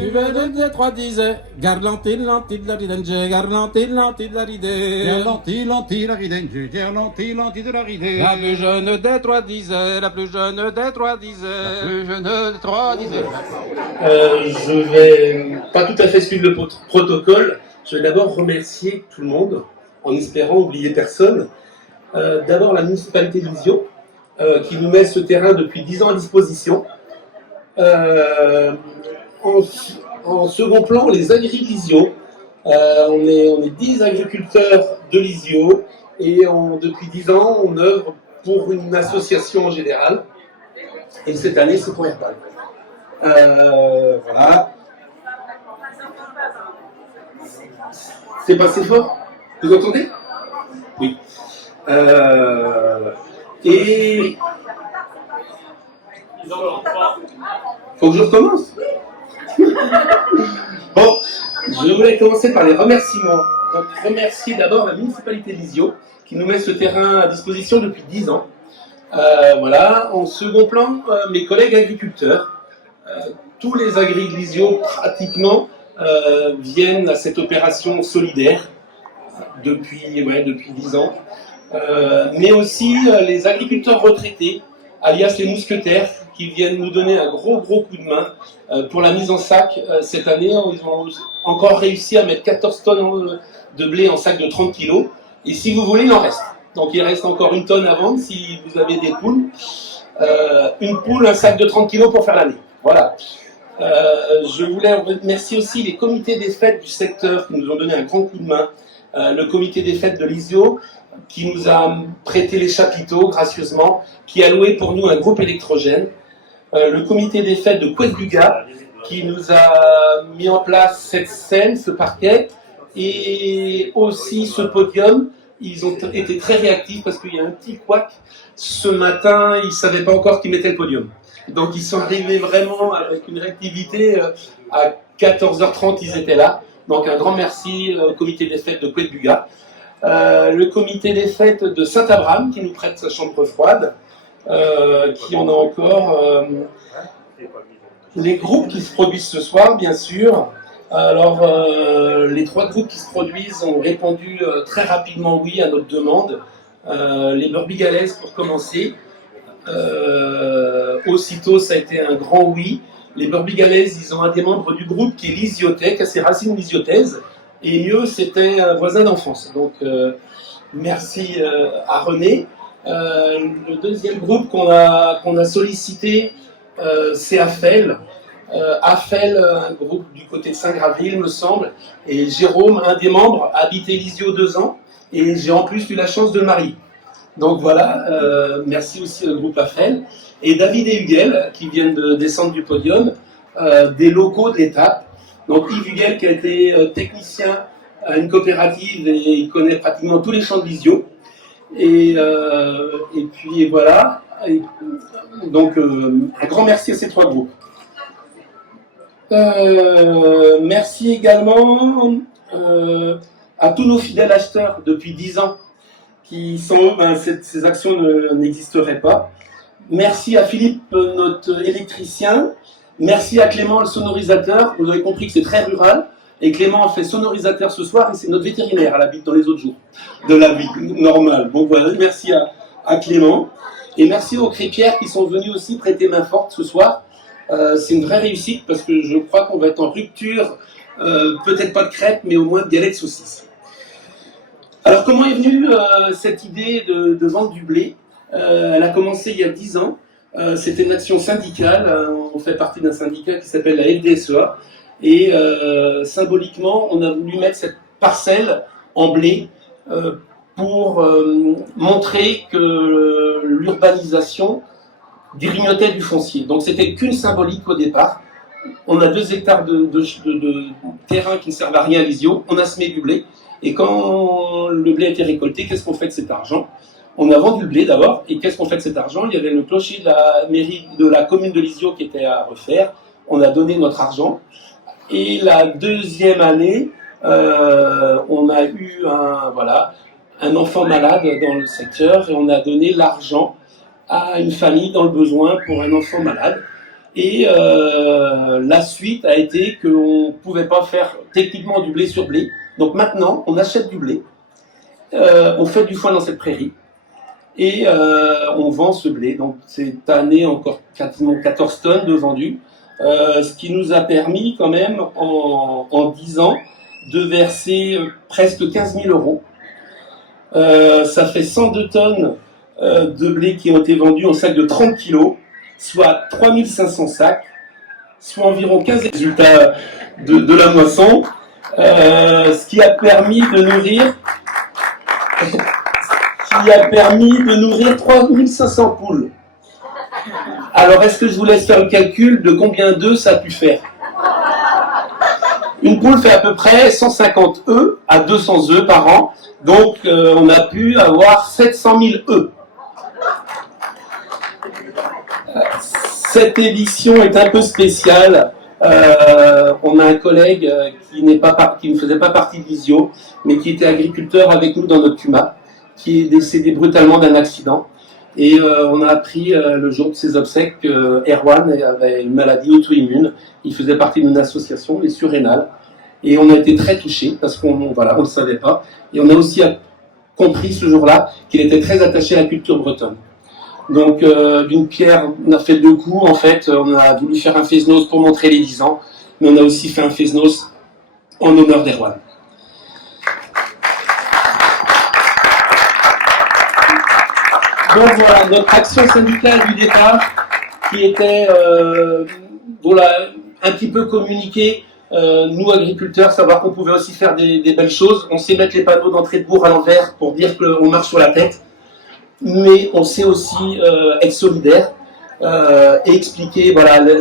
Buvez deux, trois disait, garde l'antille de la ridenge, garde l'antille de la ridée. L'anti, la ridenge, l'anti de la ridée. La plus jeune des trois disait, la plus jeune des trois disait, la plus jeune des trois disait. Je vais pas tout à fait suivre le protocole. Je vais d'abord remercier tout le monde, en espérant oublier personne. D'abord la municipalité de Lisieux, qui nous met ce terrain depuis 10 ans à disposition. En second plan, les agriculteurs Lisieux. On est 10 agriculteurs de Lisieux et depuis 10 ans, on œuvre pour une association en général. Et cette année, c'est pour Herbal. Voilà. C'est passé fort? Vous entendez? Oui. Et... Faut que je recommence? Bon, je voulais commencer par les remerciements. Donc, remercier d'abord la municipalité de Lisieux qui nous met ce terrain à disposition depuis 10 ans. Voilà. En second plan, mes collègues agriculteurs. Tous les agriculteurs de Lisieux, pratiquement, viennent à cette opération solidaire depuis 10 ans. Mais aussi les agriculteurs retraités, alias les mousquetaires, qui viennent nous donner un gros coup de main pour la mise en sac. Cette année, ils ont encore réussi à mettre 14 tonnes de blé en sac de 30 kg. Et si vous voulez, il en reste. Donc il reste encore 1 tonne à vendre si vous avez des poules. Une poule, un sac de 30 kg pour faire l'année. Voilà. Je voulais remercier aussi les comités des fêtes du secteur qui nous ont donné un grand coup de main. Le comité des fêtes de Lisieux qui nous a prêté les chapiteaux gracieusement, qui a loué pour nous un groupe électrogène. Le comité des fêtes de Couette-Bugat qui nous a mis en place cette scène, ce parquet, et aussi ce podium. Ils ont été très réactifs parce qu'il y a un petit couac. Ce matin, ils ne savaient pas encore qui mettait le podium. Donc ils sont arrivés vraiment avec une réactivité. À 14h30, ils étaient là. Donc un grand merci au comité des fêtes de Couette-Bugat. Le comité des fêtes de Saint-Abraham qui nous prête sa chambre froide. Qui en a encore. Les groupes qui se produisent ce soir, bien sûr. Alors, les 3 groupes qui se produisent ont répondu très rapidement oui à notre demande. Les Burbigalaises pour commencer. Aussitôt, ça a été un grand oui. Les Burbigalaises, ils ont un des membres du groupe qui est lysiotais, qui a ses racines lisiotaises. Et mieux, c'était un voisin d'enfance. Donc, merci à René. Le deuxième groupe qu'on a sollicité, c'est Affel. Affel, un groupe du côté de Saint-Graville, me semble. Et Jérôme, un des membres, a habité Lisieux 2 ans. Et j'ai en plus eu la chance de le marier. Donc voilà, merci aussi au groupe Affel. Et David et Huguel, qui viennent de descendre du podium, des locaux de l'étape. Donc Yves Huguel, qui a été technicien à une coopérative, et il connaît pratiquement tous les champs de Lisieux. Et puis voilà. Donc un grand merci à ces 3 groupes. Merci également à tous nos fidèles acheteurs depuis 10 ans qui sont ces actions n'existeraient pas. Merci à Philippe, notre électricien. Merci à Clément, le sonorisateur. Vous avez compris que c'est très rural. Et Clément a fait sonorisateur ce soir et c'est notre vétérinaire. Elle habite dans les autres jours de la vie normale. Donc voilà, merci à Clément. Et merci aux crêpières qui sont venus aussi prêter main forte ce soir. C'est une vraie réussite parce que je crois qu'on va être en rupture, peut-être pas de crêpes, mais au moins de galettes saucisses. Alors comment est venue cette idée de vendre du blé? Elle a commencé il y a 10 ans. C'était une action syndicale. On fait partie d'un syndicat qui s'appelle la FDSEA. Et symboliquement, on a voulu mettre cette parcelle en blé pour montrer que l'urbanisation grignotait du foncier. Donc c'était qu'une symbolique au départ. On a 2 hectares de terrain qui ne servent à rien à Lisieux. On a semé du blé. Et quand le blé a été récolté, qu'est-ce qu'on fait de cet argent? On a vendu le blé d'abord. Et qu'est-ce qu'on fait de cet argent? Il y avait le clocher de la mairie de la commune de Lisieux qui était à refaire. On a donné notre argent. Et la deuxième année, on a eu un enfant malade dans le secteur et on a donné l'argent à une famille dans le besoin pour un enfant malade. Et la suite a été qu'on ne pouvait pas faire techniquement du blé sur blé. Donc maintenant, on achète du blé, on fait du foin dans cette prairie, et on vend ce blé. Donc cette année, encore quasiment 14 tonnes de vendus, ce qui nous a permis quand même, en 10 ans, de verser presque 15 000 euros. Ça fait 102 tonnes de blé qui ont été vendus en sacs de 30 kilos, soit 3500 sacs, soit environ 15 résultats de la moisson, ce qui a permis de nourrir 3500 poules. Alors, est-ce que je vous laisse faire le calcul de combien d'œufs ça a pu faire? Une poule fait à peu près 150 œufs à 200 œufs par an, donc on a pu avoir 700 000 œufs. Cette édition est un peu spéciale. On a un collègue qui ne faisait pas partie de l'ISIO, mais qui était agriculteur avec nous dans notre CUMA, qui est décédé brutalement d'un accident. Et on a appris le jour de ses obsèques que Erwan avait une maladie auto-immune. Il faisait partie d'une association, les surrénales. Et on a été très touchés parce qu'on ne le savait pas. Et on a aussi compris ce jour-là qu'il était très attaché à la culture bretonne. Donc d'une pierre, on a fait deux coups. En fait, on a voulu faire un Fesnos pour montrer les 10 ans, mais on a aussi fait un Fesnos en honneur d'Erwan. Donc voilà, notre action syndicale du départ, qui était un petit peu communiquée, nous agriculteurs, savoir qu'on pouvait aussi faire des belles choses. On sait mettre les panneaux d'entrée de bourg à l'envers pour dire qu'on marche sur la tête, mais on sait aussi être solidaire et expliquer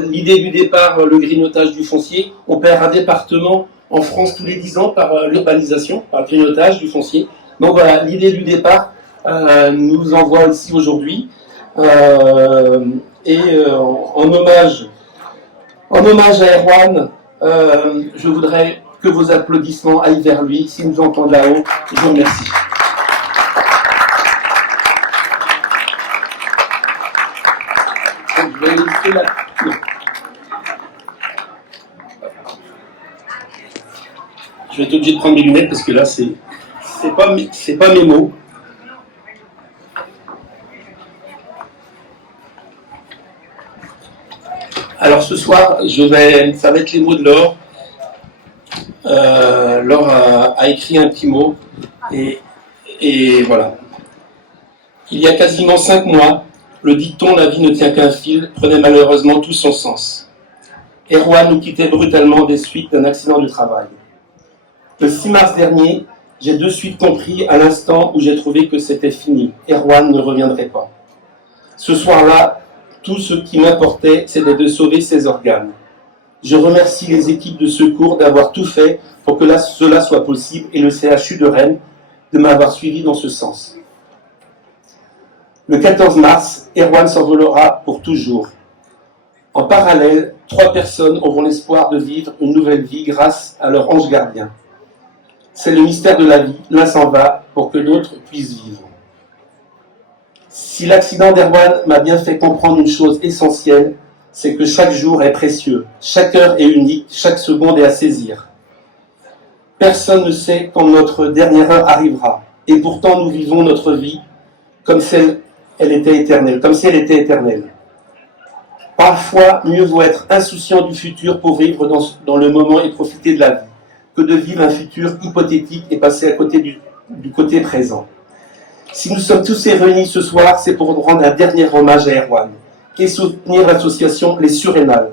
l'idée du départ, le grignotage du foncier. On perd un département en France tous les 10 ans par l'urbanisation, par le grignotage du foncier. Donc voilà, l'idée du départ nous envoie ici aujourd'hui, et en hommage à Erwan, je voudrais que vos applaudissements aillent vers lui. S'il nous entend de là-haut, je vous remercie. Je vais être obligé de prendre mes lunettes parce que là, c'est pas mes mots. Alors ce soir, ça va être les mots de Laure. Laure a écrit un petit mot, et voilà. Il y a quasiment 5 mois, le dicton « La vie ne tient qu'un fil » prenait malheureusement tout son sens. Erwan nous quittait brutalement des suites d'un accident de travail. Le 6 mars dernier, j'ai de suite compris à l'instant où j'ai trouvé que c'était fini. Erwan ne reviendrait pas. Ce soir-là, tout ce qui m'importait, c'était de sauver ses organes. Je remercie les équipes de secours d'avoir tout fait pour que cela soit possible, et le CHU de Rennes de m'avoir suivi dans ce sens. Le 14 mars, Erwan s'envolera pour toujours. En parallèle, 3 personnes auront l'espoir de vivre une nouvelle vie grâce à leur ange gardien. C'est le mystère de la vie, l'un s'en va pour que l'autre puisse vivre. Si l'accident d'Erwan m'a bien fait comprendre une chose essentielle, c'est que chaque jour est précieux, chaque heure est unique, chaque seconde est à saisir. Personne ne sait quand notre dernière heure arrivera, et pourtant nous vivons notre vie comme si elle était éternelle. Parfois, mieux vaut être insouciant du futur pour vivre dans le moment et profiter de la vie, que de vivre un futur hypothétique et passer à côté du côté présent. Si nous sommes tous réunis ce soir, c'est pour rendre un dernier hommage à Erwan et soutenir l'association Les Surrénales.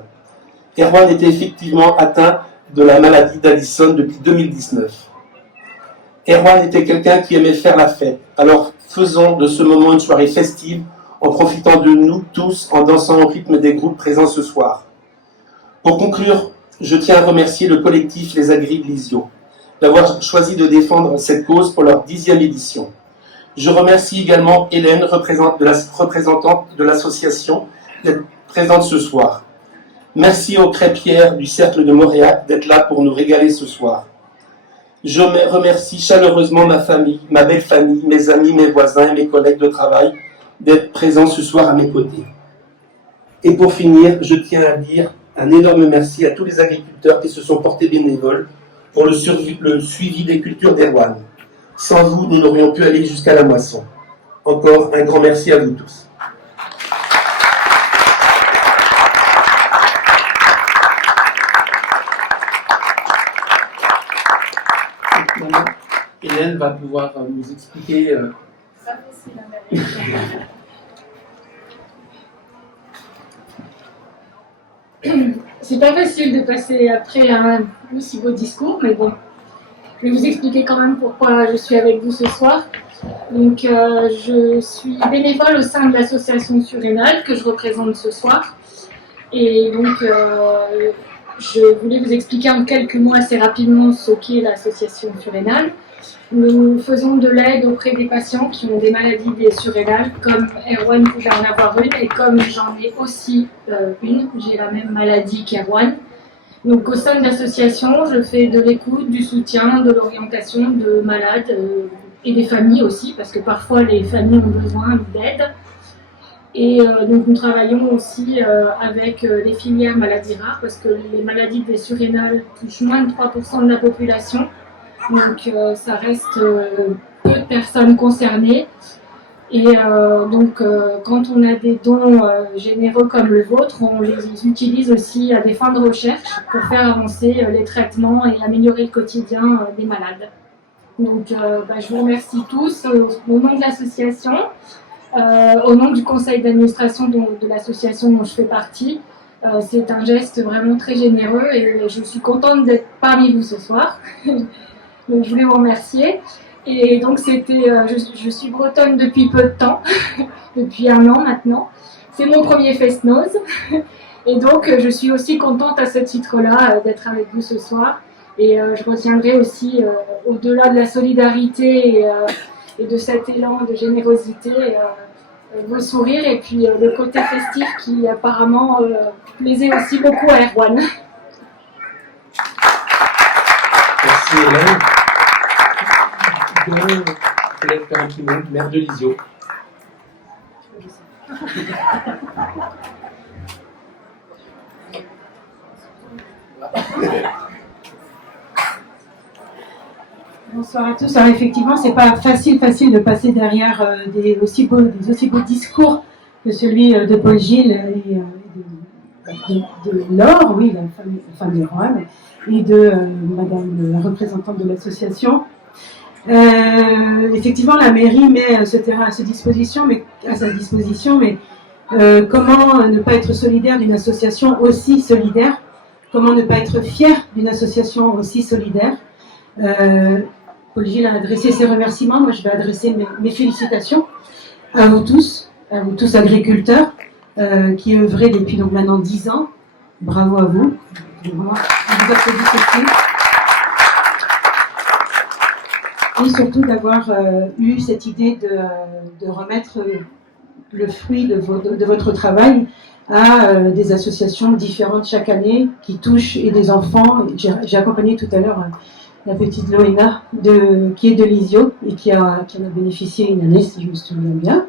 Erwan était effectivement atteint de la maladie d'Addison depuis 2019. Erwan était quelqu'un qui aimait faire la fête, alors faisons de ce moment une soirée festive en profitant de nous tous, en dansant au rythme des groupes présents ce soir. Pour conclure, je tiens à remercier le collectif Les Agris de l'ISIO d'avoir choisi de défendre cette cause pour leur 10e édition. Je remercie également Hélène, représentante de l'association, d'être présente ce soir. Merci aux crêpières du Cercle de Montréal d'être là pour nous régaler ce soir. Je remercie chaleureusement ma famille, ma belle famille, mes amis, mes voisins et mes collègues de travail d'être présents ce soir à mes côtés. Et pour finir, je tiens à dire un énorme merci à tous les agriculteurs qui se sont portés bénévoles pour le suivi des cultures d'Erwan. Sans vous, nous n'aurions pu aller jusqu'à la moisson. Encore un grand merci à vous tous. Maintenant, Hélène va pouvoir nous expliquer... C'est pas facile de passer après un aussi beau discours, mais bon, je vais vous expliquer quand même pourquoi je suis avec vous ce soir. Donc, je suis bénévole au sein de l'association surrénale que je représente ce soir. Et donc, je voulais vous expliquer en quelques mots assez rapidement ce qu'est l'association surrénale. Nous faisons de l'aide auprès des patients qui ont des maladies des surrénales, comme Erwan pouvait en avoir une, et comme j'en ai aussi une, j'ai la même maladie qu'Erwan. Donc au sein de l'association, je fais de l'écoute, du soutien, de l'orientation de malades et des familles aussi, parce que parfois les familles ont besoin d'aide. Et donc nous travaillons aussi avec les filières maladies rares, parce que les maladies des surrénales touchent moins de 3% de la population. Donc ça reste peu de personnes concernées. Et donc quand on a des dons généreux comme le vôtre, on les utilise aussi à des fins de recherche pour faire avancer les traitements et améliorer le quotidien des malades. Donc je vous remercie tous au nom de l'association, au nom du conseil d'administration de l'association dont je fais partie. C'est un geste vraiment très généreux et je suis contente d'être parmi vous ce soir. Donc je voulais vous remercier. Et donc je suis bretonne depuis peu de temps, depuis 1 an maintenant. C'est mon premier Fest-Noz. Et donc je suis aussi contente à ce titre-là d'être avec vous ce soir. Et je retiendrai aussi, au-delà de la solidarité et de cet élan de générosité, vos sourires et puis le côté festif qui apparemment plaisait aussi beaucoup à Erwan. Merci Hélène. Hélène Ferrand-Quimon, maire de Lisieux. Bonsoir à tous. Alors effectivement, c'est pas facile de passer derrière des aussi beaux discours que celui de Paul Gilles et de Laure, oui, la femme d'Erwan, et de Madame la représentante de l'association. Effectivement, la mairie met ce terrain à sa disposition, mais comment ne pas être solidaire d'une association aussi solidaire? Comment ne pas être fier d'une association aussi solidaire? Paul Gilles a adressé ses remerciements. Moi, je vais adresser mes félicitations à vous tous agriculteurs qui œuvrez depuis donc maintenant 10 ans. Bravo à vous. Vraiment, je vous applaudis aussi. Et surtout d'avoir eu cette idée de remettre le fruit de votre travail à des associations différentes chaque année qui touchent et des enfants. J'ai accompagné tout à l'heure la petite Loéna qui est de Lisieux et qui en a bénéficié une année, si je me souviens bien.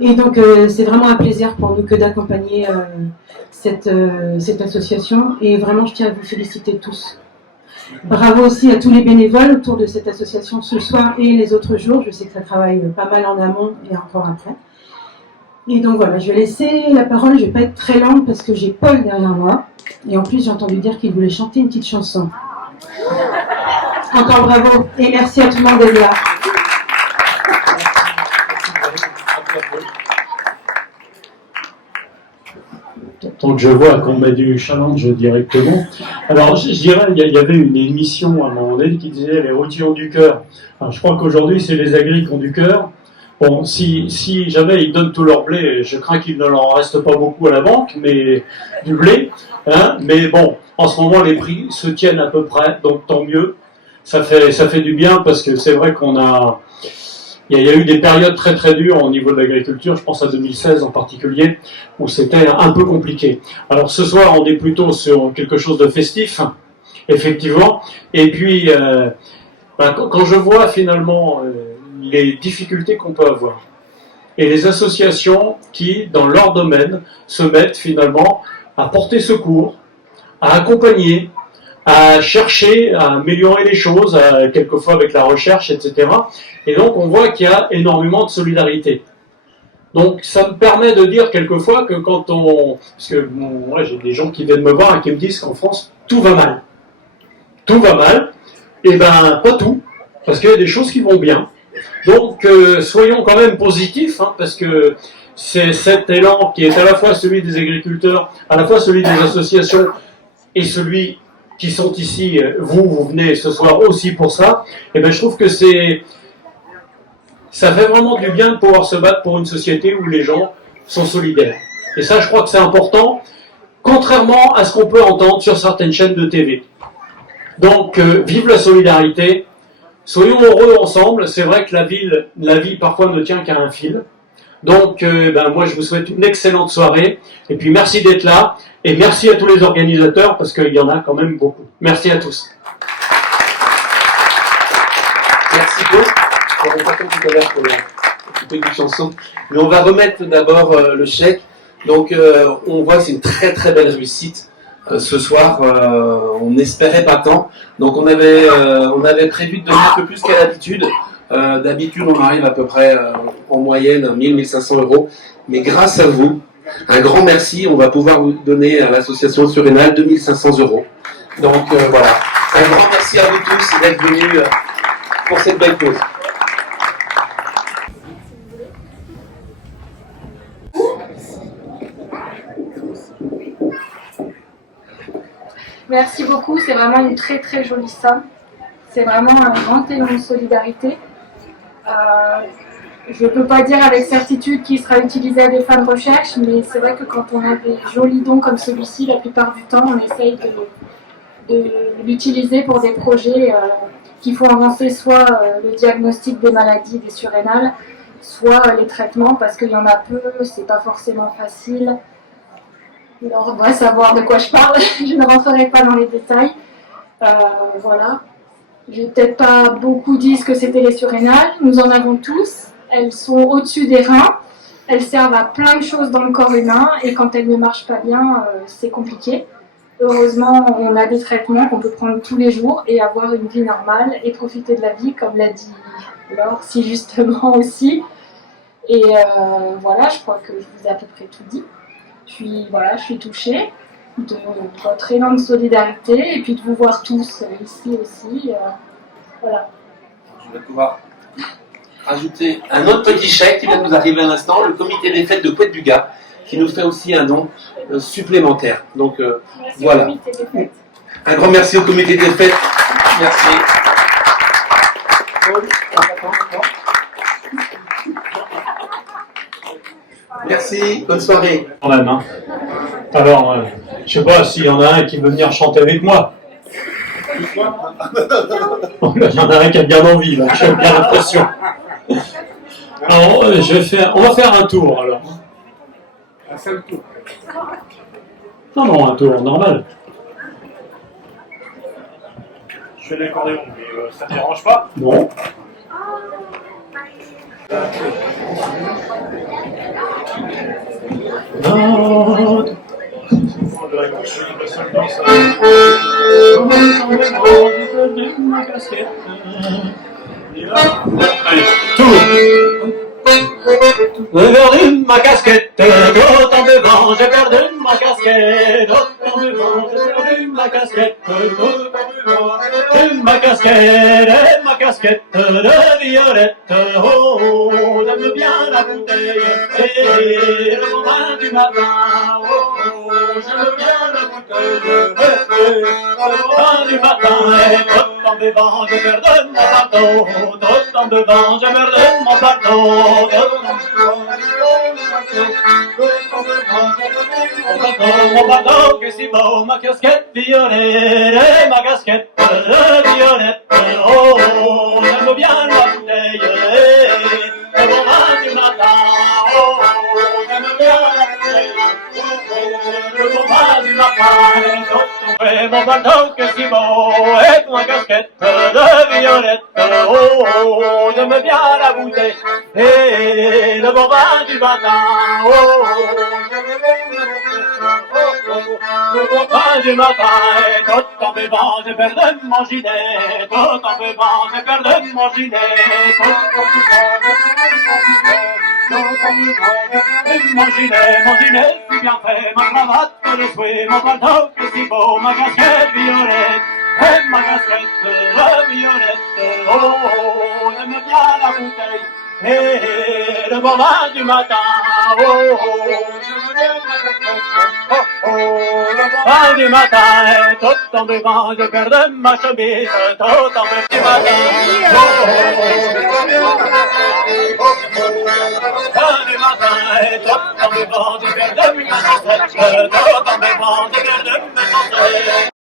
Et donc c'est vraiment un plaisir pour nous que d'accompagner cette association, et vraiment je tiens à vous féliciter tous. Bravo aussi à tous les bénévoles autour de cette association ce soir et les autres jours. Je sais que ça travaille pas mal en amont et encore après. Et donc voilà, je vais laisser la parole, je ne vais pas être très longue parce que j'ai Paul derrière moi. Et en plus, j'ai entendu dire qu'il voulait chanter une petite chanson. Encore bravo et merci à tout le monde d'être là. Donc je vois qu'on met du challenge directement. Alors je dirais, il y avait une émission à un moment donné qui disait les routiers ont du cœur. Alors, je crois qu'aujourd'hui c'est les agris qui ont du cœur. Bon, si jamais ils donnent tout leur blé, je crains qu'il ne leur reste pas beaucoup à la banque, mais du blé. Hein, mais bon, en ce moment les prix se tiennent à peu près, donc tant mieux. Ça fait du bien parce que c'est vrai il y a eu des périodes très très dures au niveau de l'agriculture, je pense à 2016 en particulier, où c'était un peu compliqué. Alors ce soir, on est plutôt sur quelque chose de festif, effectivement. Et puis, quand je vois finalement les difficultés qu'on peut avoir, et les associations qui, dans leur domaine, se mettent finalement à porter secours, à accompagner, à chercher, à améliorer les choses, quelquefois avec la recherche, etc. Et donc on voit qu'il y a énormément de solidarité. Donc ça me permet de dire quelquefois que quand on... Parce que moi j'ai des gens qui viennent me voir et qui me disent qu'en France, tout va mal. Tout va mal. Eh ben, pas tout. Parce qu'il y a des choses qui vont bien. Donc soyons quand même positifs, hein, parce que c'est cet élan qui est à la fois celui des agriculteurs, à la fois celui des associations et celui qui sont ici, vous venez ce soir aussi pour ça, et ben je trouve que ça fait vraiment du bien de pouvoir se battre pour une société où les gens sont solidaires. Et ça, je crois que c'est important, contrairement à ce qu'on peut entendre sur certaines chaînes de TV. Donc, vive la solidarité, soyons heureux ensemble. C'est vrai que la vie parfois ne tient qu'à un fil. Donc, moi, je vous souhaite une excellente soirée. Et puis, merci d'être là. Et merci à tous les organisateurs, parce qu'il y en a quand même beaucoup. Merci à tous. Merci beaucoup. On va pas tout à l'heure pour la petite chanson. Mais on va remettre d'abord le chèque. Donc, on voit que c'est une très très belle réussite. Ce soir, on n'espérait pas tant. Donc, on avait prévu de donner un peu plus qu'à l'habitude. D'habitude, on arrive à peu près en moyenne à 1000-1500 euros. Mais grâce à vous, un grand merci. On va pouvoir vous donner à l'association surrénale 2500 euros. Donc, voilà. Un grand merci à vous tous d'être venus pour cette belle cause. Merci beaucoup, c'est vraiment une très très jolie somme. C'est vraiment un grand élan de solidarité. Je ne peux pas dire avec certitude qu'il sera utilisé à des fins de recherche, mais c'est vrai que quand on a des jolis dons comme celui-ci, la plupart du temps, on essaye de l'utiliser pour des projets qui font avancer soit le diagnostic des maladies des surrénales, soit les traitements, parce qu'il y en a peu, c'est pas forcément facile. Alors, on doit savoir de quoi je parle, je ne rentrerai pas dans les détails. Voilà. Je n'ai peut-être pas beaucoup dit ce que c'était les surrénales, nous en avons tous. Elles sont au-dessus des reins, elles servent à plein de choses dans le corps humain, et quand elles ne marchent pas bien, c'est compliqué. Heureusement, on a des traitements qu'on peut prendre tous les jours et avoir une vie normale et profiter de la vie, comme l'a dit Laure, si justement aussi. Et voilà, je crois que je vous ai à peu près tout dit. Je suis touchée de votre élan de solidarité et puis de vous voir tous ici aussi. Voilà. Je vais pouvoir rajouter un autre petit chèque qui vient de nous arriver à l'instant, le comité des fêtes de Poët-du-Gard, qui nous fait aussi un don supplémentaire. Donc voilà. Un grand merci au comité des fêtes. Merci. Merci, bonne soirée. Quand même, hein. Alors, je sais pas s'il y en a un qui veut venir chanter avec moi. Il y en a un qui a bien envie, là, j'ai bien l'impression. Alors, on va faire un tour, alors. Un seul tour. Non, un tour normal. Je fais l'accordéon, mais ça ne dérange pas. Non. J'ai perdu ma casquette, d'autant devant, j'ai perdu ma casquette, d'autant devant, j'ai perdu ma casquette, ma casquette de violette, oh, j'aime bien la bouteille, et le moment du matin, oh, j'aime bien la bouteille, le moment du matin, et d'autant devant, je perds mon bateau, d'autant devant, je perds mon bateau, mon bateau que si beau, ma casquette violette, ma casquette violette, oh, j'aime bien la bouteille, le moment du matin, oh, j'aime bien la bouteille, le moment du matin, mon bateau que si beau, et ma casquette violette, oh, j'aime bien la bouteille et le bon vin du matin. Oh, le bon vin du matin, et tout en buvant, je perds de mon gilet, tout en buvant, je perds de mon gilet, mon gilet, c'est bien fait, ma cravate, le souhait, mon pantalon, que si beau, ma casquette violette, et ma casquette violette, oh, j'aime bien la bouteille, et le bon vin du matin, oh, le vin du matin, tout en buvant, je perds de ma chemise, tout en buvant du matin, du matin, et tout en buvant, je perds de ma chemise, tout en buvant, je perds de ma chemise.